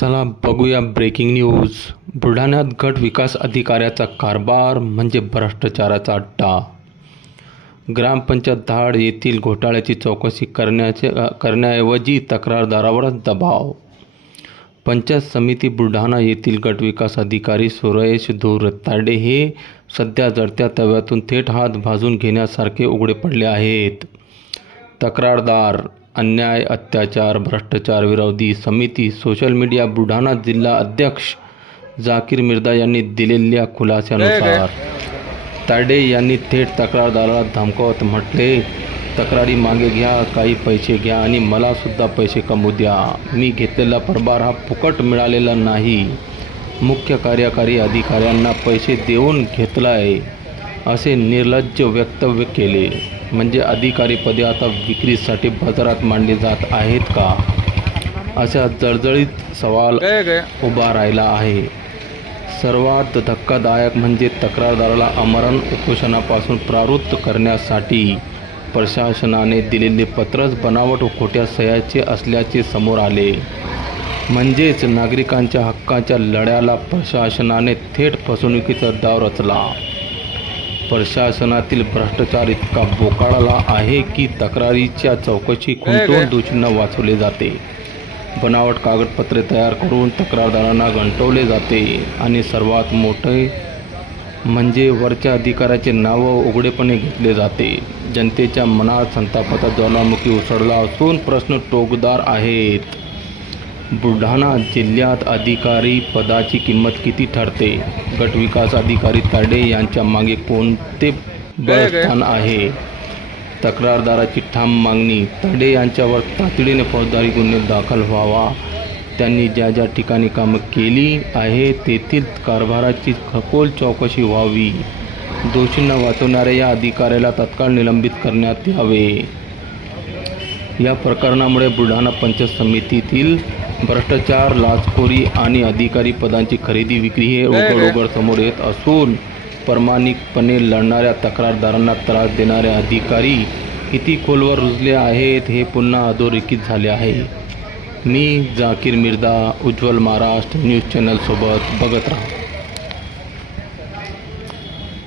चला बघूया breaking news. बुलढाण्यात गट विकास अधिकाऱ्याचा कारभार म्हणजे भ्रष्टाचाराचा अड्डा ग्रामपंचायत धाड येथील घोटाळ्याची चौकशी करण्याचे करण्याऐवजी तक्रारदारावरच दबाव. पंचायत समिती बुलढाणा येथील गट विकास अधिकारी सुरेश धूरताडे हे सध्या जडत्या तव्यातून थेट हात भाजून घेण्यासारखे उघडे पडले आहेत. तक्रारदार अन्याय अत्याचार भ्रष्टाचार विरोधी समिती सोशल मीडिया बुलढाणा जिल्हा अध्यक्ष जाकीर मिर्दा यांनी दिलेल्या खुलास्यानुसार ताडे यांनी थेट तक्रारदाराला धमकावत म्हटले तक्रारी मागे घ्या काही पैसे घ्या आणि मलासुद्धा पैसे कमवू द्या. मी घेतलेला पगार हा फुकट मिळालेला नाही. मुख्य कार्यकारी अधिकाऱ्यांना पैसे देऊन घेतला आहे असे निर्लज्ज वक्तव्य केले. म्हणजे अधिकारी पदे आता विक्रीसाठी बाजारात मांडली जात आहेत का? असा जळजळीत सवाल उभा राहिला आहे. सर्वात धक्कादायक म्हणजे तक्रारदाराला अमरण उपोषणापासून प्रावृत्त करण्यासाठी प्रशासनाने दिलेले पत्रच बनावट व खोट्या सह्याचे असल्याचे समोर आले. म्हणजेच नागरिकांच्या हक्काच्या लढ्याला प्रशासनाने थेट फसवणुकीचा डाव रचला. प्रशासनातील भ्रष्टाचार इतका बोकाळला आहे की तक्रारीच्या चौकशी खुंटून दोषींना वाचवले जाते. बनावट कागदपत्रे तयार करून तक्रारदारांना गंटवले जाते आणि सर्वात मोठे म्हणजे वरच्या अधिकाऱ्याचे नाव उघडेपणे घेतले जाते. जनतेच्या मनात संतापाचा ज्वालामुखी उसळला असून प्रश्न टोकदार आहेत. बुलढाणा जिल्ह्यात अधिकारी पदाची किंमत किती ठरते? गटविकास अधिकारी ताडे यांच्या मागे कोणते बळस्थान आहे? तक्रारदाराची ठाम मागणी. ताडे यांच्यावर तातडीने फौजदारी गुन्हे दाखल व्हावा. त्यांनी ज्या ज्या ठिकाणी कामं केली आहे तेथील कारभाराची खकोल चौकशी व्हावी. दोषींना वाचवणाऱ्या या अधिकाऱ्याला तत्काळ निलंबित करण्यात यावे. या प्रकरणामुळे बुलढाणा पंचायत समितीतील भ्रष्टाचार लाचखोरी आणि अधिकारी पदांची खरेदी विक्री हे उघड उघड समोर येत असून प्रामाणिकपणे लढणाऱ्या तक्रारदारांना त्रास देणारे अधिकारी किती खोलवर रुजले आहेत हे पुन्हा अधोरेखित झाले आहे. मी जाकीर मिर्दा उज्ज्वल महाराष्ट्र न्यूज चॅनलसोबत बघत राहा.